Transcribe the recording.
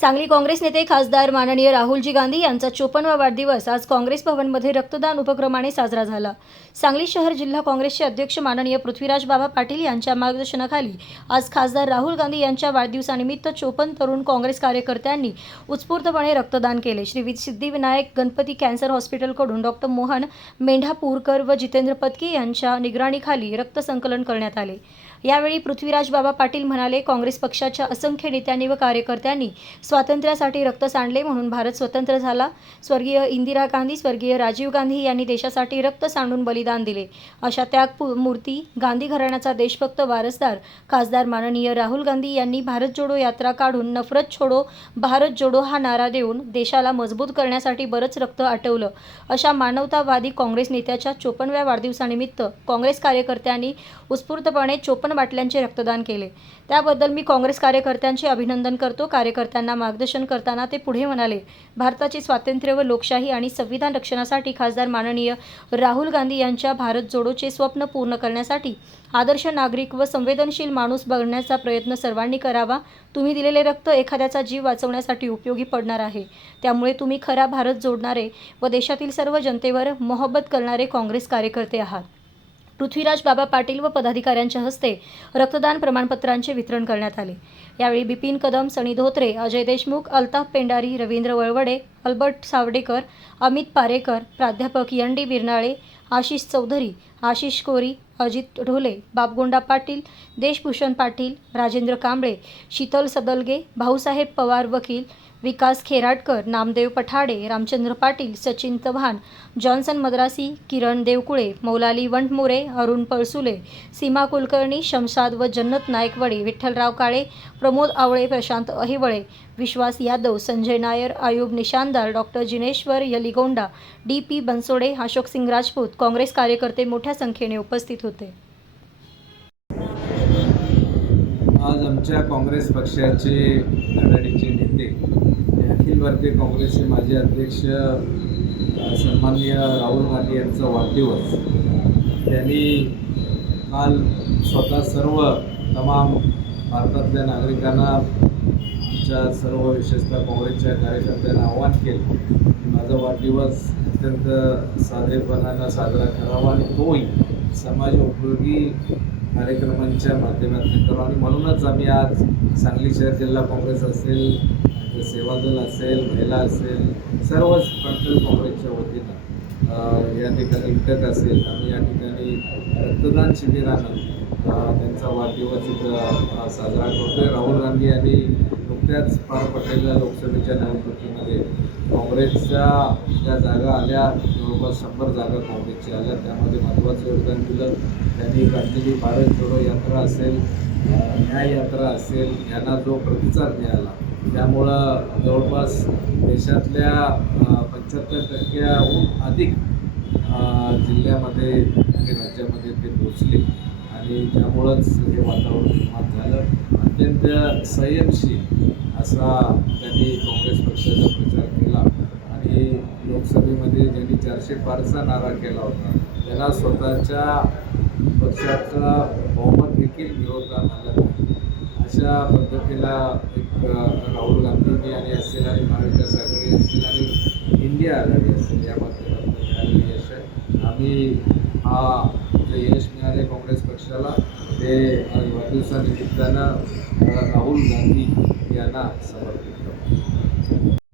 सांगली काँग्रेस नेते खासदार माननीय राहुलजी गांधी यांचा चोपन्नवा वाढदिवस आज काँग्रेस भवनमध्ये रक्तदान उपक्रमाने साजरा झाला. सांगली शहर जिल्हा काँग्रेसचे अध्यक्ष माननीय पृथ्वीराज बाबा पाटील यांच्या मार्गदर्शनाखाली आज खासदार राहुल गांधी यांच्या वाढदिवसानिमित्त चोपन्न तरुण काँग्रेस कार्यकर्त्यांनी उत्स्फूर्तपणे रक्तदान केले. श्री सिद्धिविनायक गणपती कॅन्सर हॉस्पिटलकडून डॉक्टर मोहन मेंढापूरकर व जितेंद्र पत्की यांच्या निगराणीखाली रक्त संकलन करण्यात आले. यावेळी पृथ्वीराज बाबा पाटील म्हणाले काँग्रेस पक्षाच्या असंख्य नेत्यांनी व कार्यकर्त्यांनी स्वातंत्र्यासाठी रक्त सांडले म्हणून भारत स्वतंत्र झाला. स्वर्गीय इंदिरा गांधी स्वर्गीय राजीव गांधी यांनी देशासाठी रक्त सांडून बलिदान दिले. अशा त्याग मूर्ती गांधी घराण्याचा देशभक्त वारसदार खासदार माननीय राहुल गांधी यांनी भारत जोडो यात्रा काढून नफरत छोडो भारत जोडो हा नारा देऊन देशाला मजबूत करण्यासाठी बरंच रक्त आटवलं. अशा मानवतावादी काँग्रेस नेत्याच्या चोपन्नव्या वाढदिवसानिमित्त काँग्रेस कार्यकर्त्यांनी उत्स्फूर्तपणे चोपन्न बाटल्यांचे रक्तदान केले. त्याबद्दल मी काँग्रेस कार्यकर्त्यांचे अभिनंदन करतो. कार्यकर्त्यांना मार्गदर्शन करताना ते पुढे म्हणाले भारताचे स्वातंत्र्य व लोकशाही आणि संविधान रक्षणासाठी खासदार माननीय राहुल गांधी यांच्या भारत जोडोचे स्वप्न पूर्ण करण्यासाठी आदर्श नागरिक व संवेदनशील माणूस बनण्याचा प्रयत्न सर्वांनी करावा. तुम्ही दिलेले रक्त एखाद्याचा जीव वाचवण्यासाठी उपयोगी पडणार आहे. त्यामुळे तुम्ही खरा भारत जोडणारे व देशातील सर्व जनतेवर मोहब्बत करणारे काँग्रेस कार्यकर्ते आहात. पृथ्वीराज बाबा पाटील व पदाधिकाऱ्यांच्या हस्ते रक्तदान प्रमाणपत्रांचे वितरण करण्यात आले. यावेळी बिपिन कदम सनी धोत्रे अजय देशमुख अल्ताफ पेंडारी रवींद्र वळवडे अल्बर्ट सावडेकर अमित पारेकर प्राध्यापक एन डी बिरनाळे आशिष चौधरी आशिष कोरी अजित ढोले बापगोंडा पाटील देशभूषण पाटील राजेंद्र कांबळे शीतल सदलगे भाऊसाहेब पवार वकील विकास खेराटकर नामदेव पठाडे रामचंद्र पाटील सचिन चव्हाण जॉन्सन मद्रासी किरण देवकुळे मौलाली वंटमोरे अरुण पळसुले सीमा कुलकर्णी शमशाद व Jannat Nayakwade Vitthalrao Kale Pramod Awale Prashant Ahiwale Vishwas Yadav Sanjay Nair Ayub Nishandar doctor Jineshwar Yaligonda D P Bansode Ashok Singh Rajput Congress कार्यकर्ते मोठ्या संख्येने उपस्थित होते. आज आमच्या काँग्रेस पक्षाचे आघाडीचे नेते अखिल भारतीय काँग्रेसचे माजी अध्यक्ष सन्माननीय राहुल गांधी यांचा वाढदिवस. त्यांनी काल स्वतः सर्व तमाम भारतातल्या नागरिकांना आमच्या सर्व विशेषतः काँग्रेसच्या कार्यकर्त्यांना आव्हान केलं. की माझा वाढदिवस अत्यंत साधेपणानं साजरा करावा आणि तोही समाज उपयोगी कार्यक्रमांच्या माध्यमातून करावा. आणि म्हणूनच आम्ही आज सांगली शहर जिल्हा काँग्रेस असेल सेवा सेवादल असेल महिला असेल सर्वच प्रत्येक काँग्रेसच्या वतीनं या ठिकाणी इंटक असेल. आम्ही या ठिकाणी रक्तदान शिबिरानं त्यांचा वाढदिवस इथं साजरा करतोय. राहुल गांधी यांनी नुकत्याच पार पडलेल्या लोकसभेच्या निवडणुकीमध्ये काँग्रेसच्या ज्या जागा आल्या जवळपास शंभर जागा काँग्रेसच्या आल्या त्यामध्ये महत्त्वाचं योगदान दिलं. त्यांनी काढलेली भारत जोडो यात्रा असेल न्याय यात्रा असेल यांना जो प्रतिसाद मिळाला त्यामुळं जवळपास देशातल्या पंच्याहत्तर टक्क्याहून अधिक जिल्ह्यामध्ये आणि राज्यामध्ये ते पोचले आणि त्यामुळंच हे वातावरण निर्माण झालं. अत्यंत संयमशील असा त्यांनी काँग्रेस पक्षाचा प्रचार केला. आणि लोकसभेमध्ये ज्यांनी चारशे पारचा नारा केला होता त्यांना स्वतःच्या पक्षाचा बहुमत देखील मिळवता आलं नाही. अशा पद्धतीला एक राहुल गांधींनी आणि असेल आणि महाविकास आघाडी असेल आणि इंडिया आघाडी असेल या माध्यमातून मिळालेली यश आहे. आम्ही हा जे यश मिळाले काँग्रेस पक्षाला. ते वाढदिवसानिमित्तानं राहुल गांधी यांना समर्पित करतो.